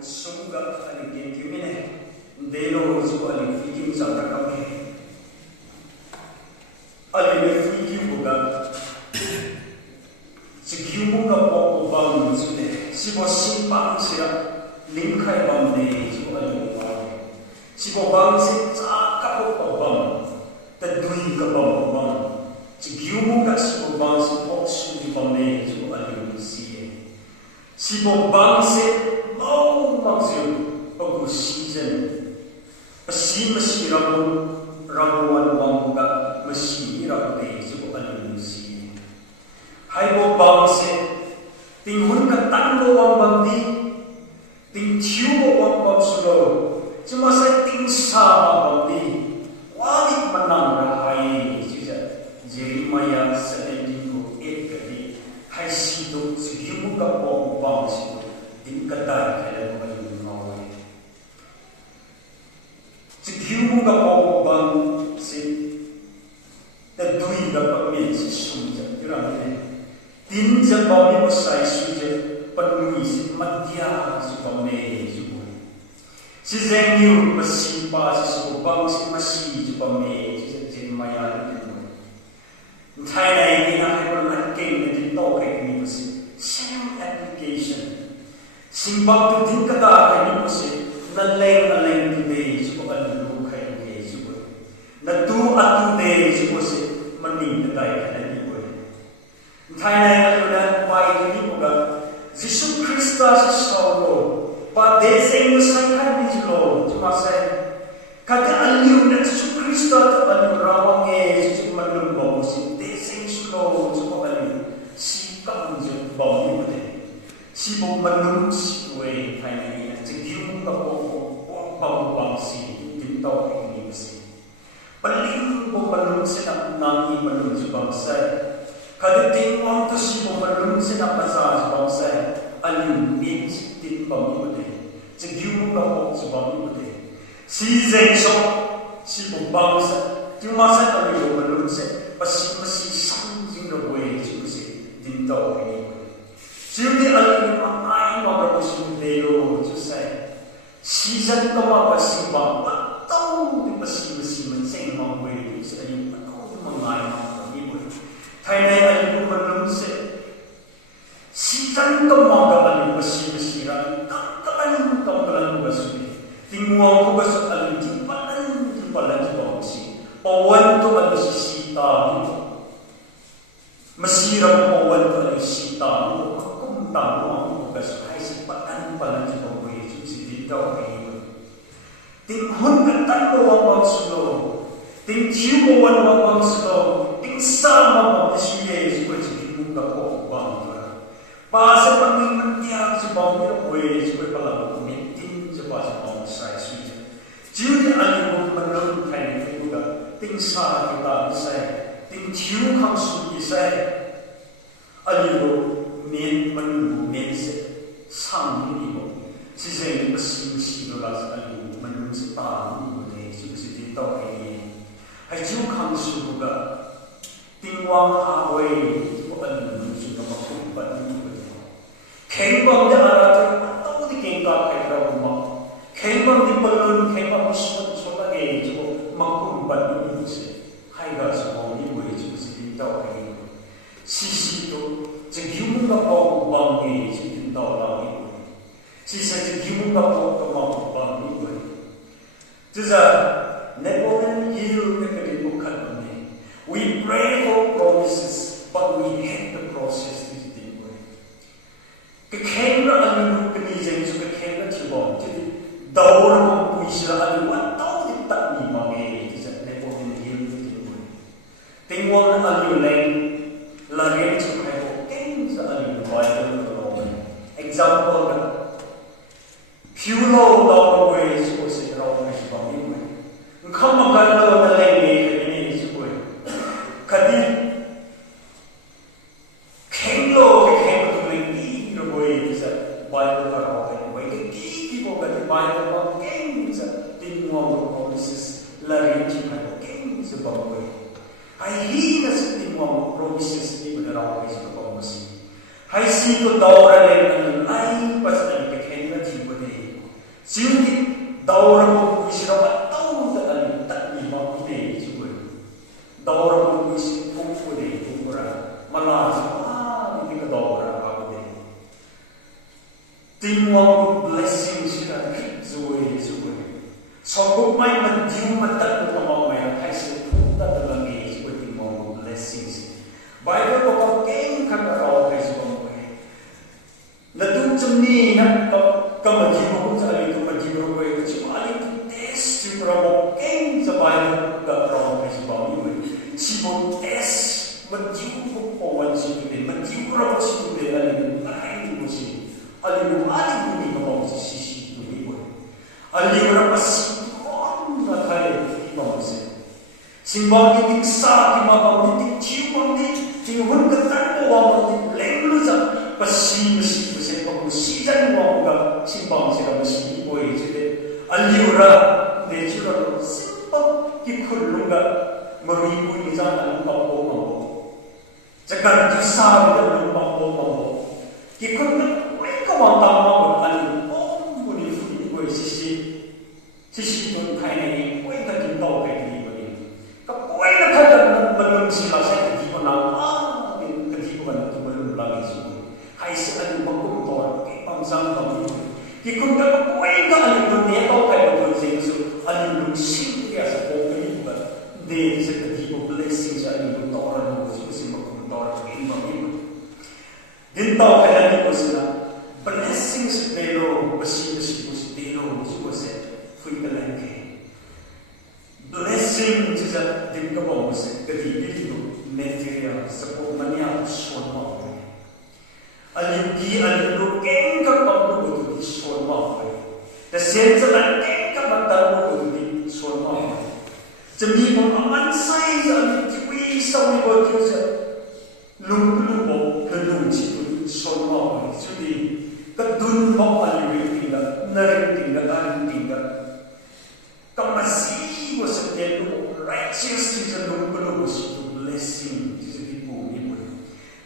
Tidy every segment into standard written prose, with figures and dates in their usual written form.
sungga ani gentimine delo so ani fikim sabra kamke ali fikim buga sikimu ka po bang sune sibo simpang sira limkhai bang de sibo ali wa sibo bang si cha ka po bang ta dui ka bang sikimu ka sibo bang si po su di bang de sibo ali si sibo bang si mau maksud bagus season masih ramuan bangga masih rapi sebuah manusia. Hai bo bangsa tinghun ka tango wang bangdi ting ciu wang bang sulo cuma saya ting sama bangdi walik menang rahai sisa Jeremiah 17:8 kali hai sido segimu ka bo bangsa ting kadai kaya mo ngawai segimu ka bo bang si tadui ka pamil si sunja dirame tin jaba mi masai sunja panui si madya si pamil si zenyu masimpa si bang si masi si pamil si Jeremiah Thai này na hai con ăn kinh là tin to cái gì mà same application simbang tu din kada kai ni mo si na leng tu de si ko an lu kai ni si ko na tu atu de si ko si maning na dai ka ni ko Thai này na pai ni mo ga Jesus Christus solo pa de sing sai kai ni lo cuma sai kada aliu na Jesus Christus an rawang e si manung bo si de sing solo si ko an si kam je bo ni mo si bo manung si way Thai này chỉ kêu các bộ bang si tin tao cái gì si paling bộ manung si nak nangi manung si bangsa kada tin wang tu si bộ manung si nak pasal si bangsa alim bin si tin bang ni bade chỉ kêu các bộ si bang ni bade si zeng so si bộ bangsa cuma sa kami bộ manung si masih sang jing do way si tin tao cái Jadi alim mengai maka musim delo jusai season kama pasti bang atau di pasti menseng mangwe saya atau mengai maka ibu Thai này alim menungse season kama alim pasti ran kapan kapan pasti tinggal ko bas alim jimpalan bang si pawan to alim sita masira pawan to alim sita tao mo ka sai si patan palan si ko Yesus si dito kay ting hun ka tanto wa sulo ting chiu wa wa sulo ting sama mo si Yesus ko si ka ko ba pa sa pangin tiyak si ba mo ko Yesus ko pala ko tin sa pa sa mo sai si chiu ni ali ko panon kay ni ko ting sa kita sai ting chiu kham su ki sai ali ko men menunggu men sang ni mo si zeng mesti lo las ali menunggu sepa ni de si si tao ai hai chu khang su ga tingwang ha wei ko an menunggu su ma ko ba ni ko keng bang de ara to di keng ka kai ra ma keng bang di palun keng bang so ba ge jo ma ko ba ni si hai ga so ni wei chu si tao ai si to chỉ kêu các bộ bằng nghề chỉ tin tao là cái chỉ sẽ chỉ kêu các bộ bằng nghề chứ giờ Napoleon Hill cái điều bất khả này we pray for promises but we hate the process is the way cái khen đó anh cái gì vậy cái khen đó chỉ bỏ chứ đầu nó không quý là anh quá tao thì tận gì mà nghề thì giờ Napoleon Hill cái điều này tiếng quân nó anh lên là riêng cho hai bộ sa aling Bible phenomenon. Example na funeral daw ways ko si raw na si pamilya. Ngam magalo na lengi kini si ko. Kadi kenglo to lengi no boy sa Bible ka raw kay boy kiki ko kadi Bible pa keng sa tingwang promises la rin si ka keng sa boy. Ay hina sa tingwang promises ni ko raw kay sa pamilya. Hai si ko daw ra len ay pas ang kekhen na ti ko de daurang isirawa tau da ali tak ni ma ide jiwe daurang isi pungku de pura mana sama ni ka daurang ba de timwang blessing sira zuwe so mai man jiu matak ko ma mai hai se puta da langi jiwe timwang blessings Bible ko keng ka ro kai so na tu chumni na ka ma jiu ko sa ali ka jiu ko ko chi ali test tu ro keng sa Bible ka ro kai so ba ni chi mo test ma jiu ko ko wan chi de ma jiu ro chi de ali ai mo si ali mo ali ni ka mo si tu ni ko ali ro pa si on na kai mo si simbang ni sa ki ma ba ni chi mo ni chi hun ka ta ko wa mo leng lu za pa si se pa ko si jan wa ga simbang se ka si ko e che de ali ora de chi ro simpa ki khul lu ga marui ku ni za na pa ko mo jagan ji sa de lu pa ko mo ki khul na ko wa ta ma ko ali om ku ni fu ni ko si don kai nei ko ka tin to ke ni ko ni ka ko na ka da na lum si la sa ki ko na ka ki ko na ki ko lu la ni su hai se ali ba ko to ke pang sang to ni ki ko ka ko ka ali do ne to kai ko si su ali lu si ya sa ko ke ni ba de se ka ki ko blessings ali do to ra no si si ba ko to ra ke ma ni din to ka ni ko si na blessings de lo ba si ko si de lo si ko se fui ka lang ke blessing is a din ka ba se ka di di do material sa ko mania so ma ali di ali lu keng ka pa lu ko di so ma the sense of that keng ka ba ta lu ko di so ma jami mo aman sai ali ti wi sa wi ko ti sa lu mo ka lu chi ko so ma so di ka dun mo ali wi ti ga na ri ti ga an ti ga ka masi was a righteous is a lu blessing is a people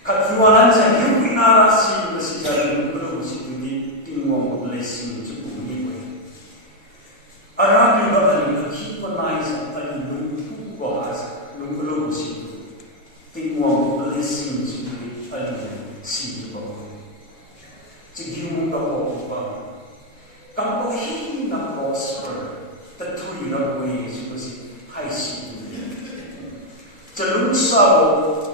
Katuanan sa yung pinarasi na si Jalan Bro si Pili tingwang blessing sa puli mo. Arab yung bakali naghipanay sa alilong bukas lungkulong si tingwang blessing sa Pili alilong si Bro. Sige mo ka po ba? Kapohin na prosper tatuloy na po yung si high school. Jalong sabo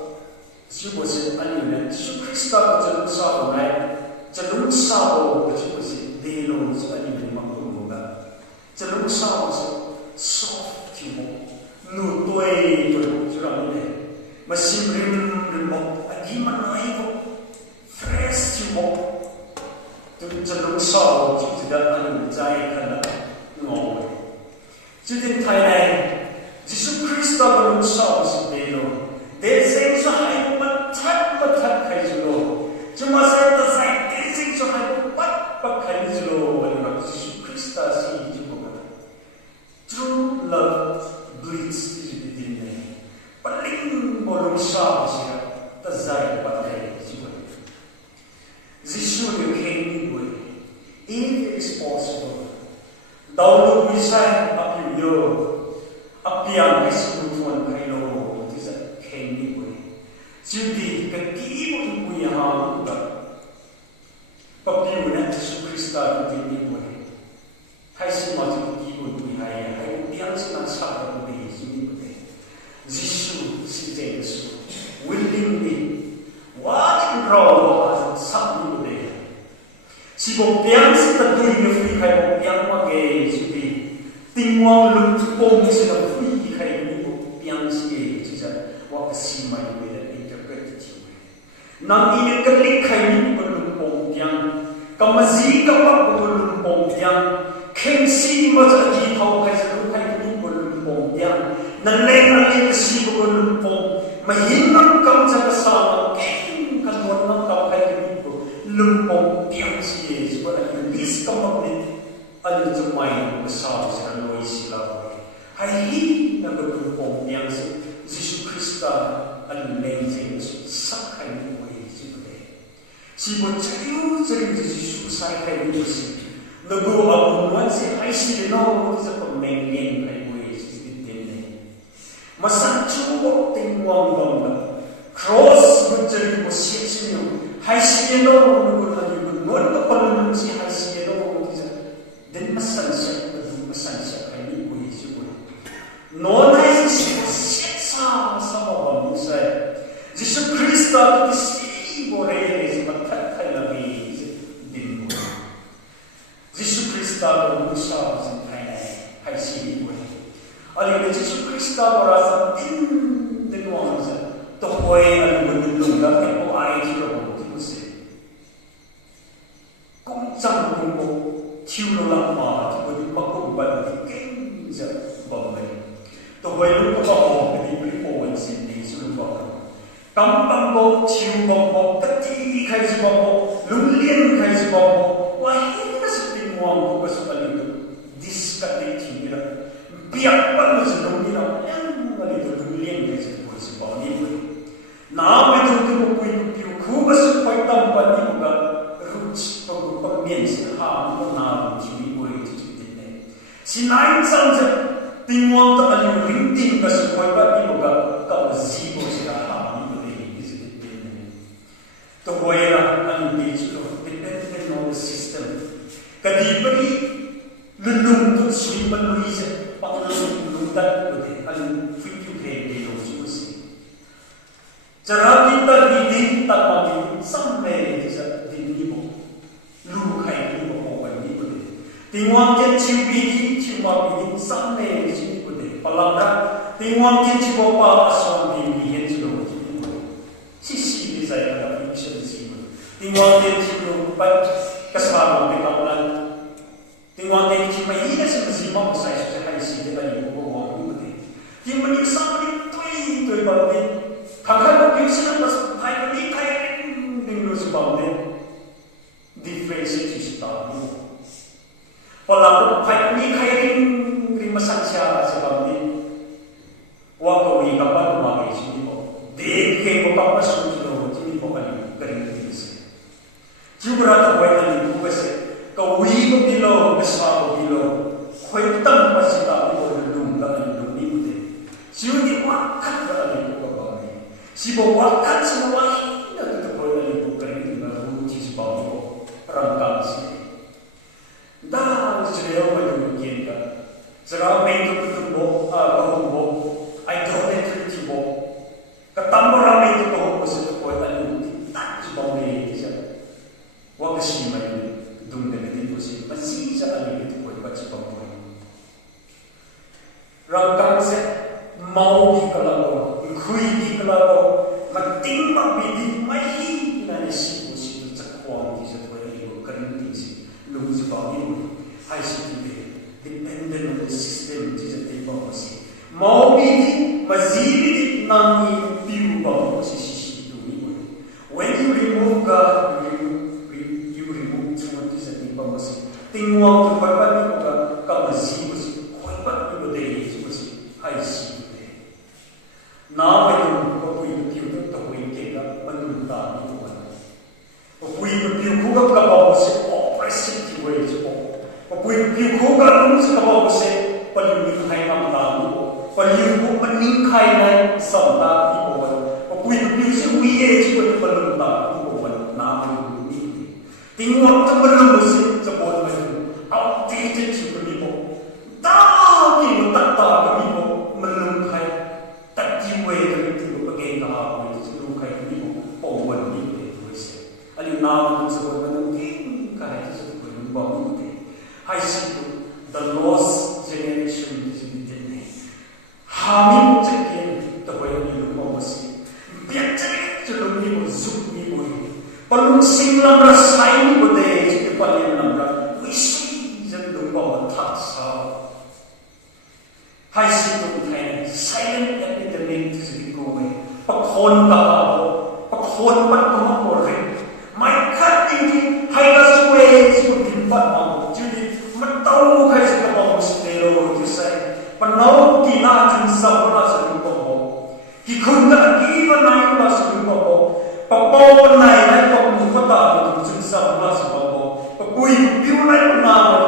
是不是按你们是 Krista 这种烧来，这种烧是不是内容是按你们忙不的？这种烧是 soft 题目，怒对就让你们，masih belum gimana itu fresh 题目，就这种烧就知道按你们在看的我，最近台湾，就是 Krista 这种烧是内容。Desing so hai matat kai julo. Cuma saya tersaik desing so hai pat kai julo. Wali Yesus Kristus si juga. True love bleeds di diri. Paling bolong sa siya tersaik pakai juga. Yesus yang kini gue. If it is possible, daulu bisa api yo, api yang disebut kai lo. Jadi ketika ibu yang hamil, papiu nak Yesus Kristus itu ibu. Hai semua jadi ibu hai yang senang sabar beri ibu. Yesus si Yesus willingly what grow sabun beri. Si bopiang si terdiri dari hai bopiang magai jadi tingwang lumpung si terdiri hai bopiang si jadi wakasi mai Nang ini kelikhay ni berlumpong tiang, kamazi kapag berlumpong tiang, kengsi masaji tau kay sa lukay ni berlumpong tiang, nanay kasi berlumpong, mahinang kang sa kasama, keng kanuan ng tau kay ni berlumpong tiang si Yesus, wala yung lis ka maglit, alin sa may kasama sa kanoy sila. Hay na berlumpong tiang si Yesus Krista, alin na yung Yesus, sakay ni Si bocah Yesus saya kayak Yesus, Nabu abu nuan si hai si no sa pamenggen kai bui si tinne. Masan chuo ting wang wang na cross butcheri mo si si no hai si no nabu na yu nuan ka palun si hai si no sa den masan siya kai ni bui si bui. Non hai si si sa mo sa Jesus Christa ti si bo re si matat kai la bi din bui. Jesus Krista berusaha sampai hai sini pun. Oleh Jesus Krista berasa din wang sa tohoi alu berdulung dan kepo ai sudah begitu sih. Kung sang kung cium lama tiba tiba kung balik keng sa bawai. Tohoi lu kau beri beri poin sini sudah bawai. Kampang kau cium bawai keti kai si bawai, lulien kai si bawai. Wah wang ko sa palito disconnect nila biyak pa no sa nila ang palito dulian kasi ko sa pamilya na may tutupo ko yung kuba sa pagtampan ni mga roots pagpagmien sa hamon na hindi ko ito din sinayin sa tingwang ta ang rinting kasi pagpag ni mga kawazibo sa hamon ko din to hoira ang dito depende no system kadibari lulung tu sui manuisa pangalung dan betul alun fitu grade lo susi cara kita didik tak mungkin sampai bisa dinibo lu kai ni mo ko ni betul tingwang ke cibi cuma bidik sampai sini betul palabra tingwang ke cibo pa asal di hen sudah sisi bisa ada fiction sini tingwang ke cibo pat kasama kita ulang tingwang kayak cuma ini sih masih mau saya sudah kasih dia tadi buku ini dia menyiksa itu berarti kakak biasa pas kayak ini kayak tinggal sebabnya diferensi sistem pelaku kayak ini kayak lima saja sebabnya waktu ini kapan memakai sini kok dek bapak sudah jadi pokoknya kering itu juga ada banyak itu besar kau ibu bilo besar bilo kuitan pasti tak boleh lung dan lung ini siapa yang wakat dalam itu bapak ini si wakat semua ini itu boleh itu kering itu baru si bawa rangkang si dah sudah apa yang mungkin kan sekarang itu ketemu kahumbo idolatry tibo ketambah ramai itu kahumbo sesuatu itu tak cuma ini waktu si macam dumde itu sih masih saat itu boleh baca pembuat rangkang se mau di kalau kui di kalau mating mabidi mahi nani si itu cakuan di sebuah itu kerenti si lu sebab itu hai si itu dependent on the system di setiap masih mau bidi masih bidi nani piu bau si itu when you remove God tingwang tu berbat ni bukan kamasi besi, kuat ni berdaya besi, hai si berdaya. Nama itu kau itu tu tahu ini kita menunda ni bukan. Kau itu bukan kau besi operasi jiwa itu. Kau itu bukan kau besi paling hai mampu, paling meningkai naik sampai ni bukan. Kau itu si wiye jiwa menunda ni bukan. Nama itu ni. Tingwang tu belum besi sebut outdated juga people, tapi tak people melungkai tak jiwa itu bagai kau itu melungkai people power ni itu sih. Alim nama itu sebab mungkin kaya itu sebab membangun itu. Hai situ the lost generation itu ni. Hamil cekin terbayar di rumah masih. Biar cekin celung ni berzuk ni boleh. Perlu singlang rasai ni boleh jadi paling nampak. hai si tu thay silent epidemic si ko me pakhon ka pakhon pat ko mo re mai khat ni hai la suwe su tin pat ma judi matau khai si ka mo stero ti sai panau ki na tin sa na sa ko mo ki khun na ki na na sa ko mo pa po nai na ko mo ta tin sa na sa ko mo pa kui biu na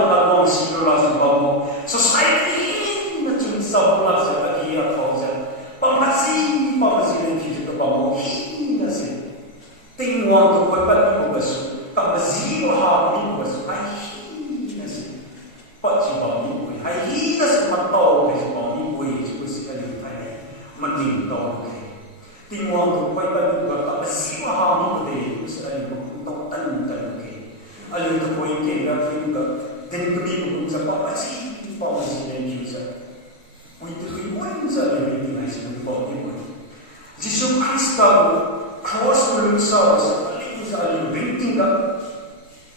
Tingwang ko pa'y panuga ka, masima hami ko din, sa alim mo, kung tanong-tanong kayo. Alam ko po yung kayo, gagawin ka, din ko din mo sa papasinin pa mo sila yung sa Uy, mo yung sa alim, hindi nga sila po yung mo. Jisung Krista mo, cross mo lang sa paling sa alim, rinting ka,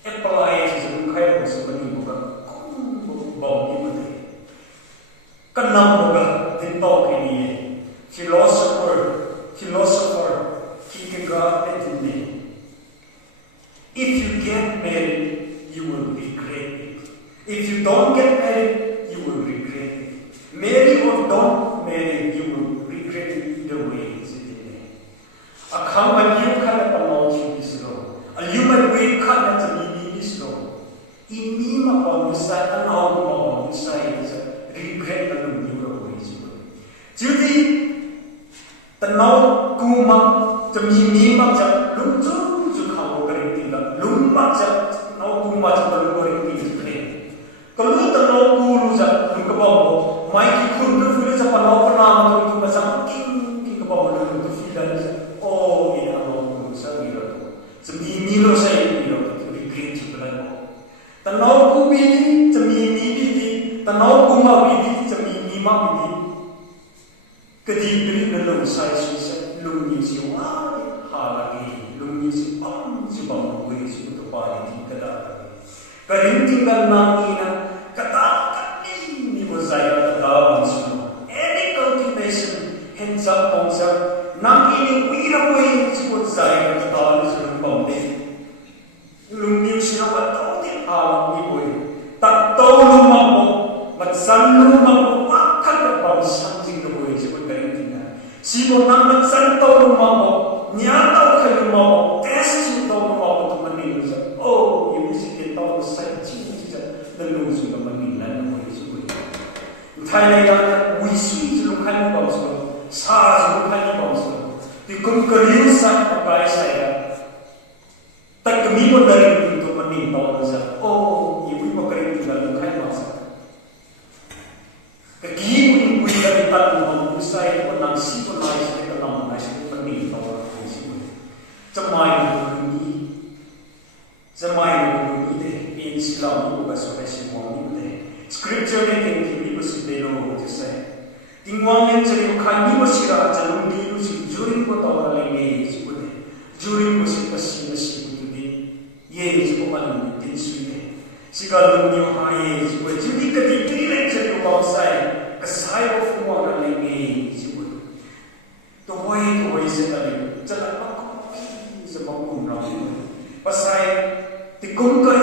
apply sa mga kaya mo sa paling mo ka, kung mo yung mo. Kanang mo ka, din pa ko niya, philosopher Kierkegaard and me. If you get married, you will regret it. If you don't get married, you will regret it. Marry or don't marry, you will regret it either way. Akang you ka na pamawag is wrong. Alyumay way ka na tamini is wrong. Ini mapagusay ang awang mapagusay sa regret na ng new ways. Judy, tanaw kumang tamimimang sa lumjung kawo garing tinggal lumpak sa tanaw kumang sa balong garing tinggal. Kalau tanaw kulo sa lumkabaw mo, may kikun na sa panaw panama kung masang kikabaw na lumtufilan sa ina mo kung sa wiro. Sa mimilo sa iyo, regret sa balan mo. Tanaw kumili, sa mimibili, tanaw kumawili, sa mimimabili. Kadibri na lang sa isa, lumingin siya, halagi, lumingin siya, siya bang buhay siya, ito pa rin kadagay. Karintinggal ng ina, katakanin ni Mosaya katawang siya. Any cultivation, hands up on siya, nang iniwira-wira si Mosaya katawang siya ng pamilya. Lumingin siya, wataw din hawang ni Boy. Tataw lumako, matsan lumako, wakal na pamsang Sibo nang nagsantaw lumako, niyataw ka lumako, test yung taw lumako ito Manila sa, yung musikin taw ko sa chikin siya, naluso ka Manila na mo yung suwi. Thailand na, wiswi sa lukhan mo ba sa sa lukhan mo ba sa di kung kariyo sa pagkaya sa iya, tagkami mo na rin ito Manila taw sa, yung makarin ito na lukhan mo sa. Kagihin mo yung kalitan mo, usay ko ng synchronize na lang na siya pamilya ko ng siya. Sa may nagulungi in Islam mo ba sa resimong nito. Scripture na hindi mo si Delo mo say. Tingwangin sa iyo kanyi mo sila at sa lundi mo si during mo tawa lang ngayon si Bude. During mo si Pasina si Bude. Yes, ko man din suite. Sigalang niyo haye si Bude. Hindi ka tipirin sa iyo bausay. Kasaya ko mga nalingay si Bude. Tuhoy sa talim. Sa lapak ko sa mga kumrang. Pasay, tikong ka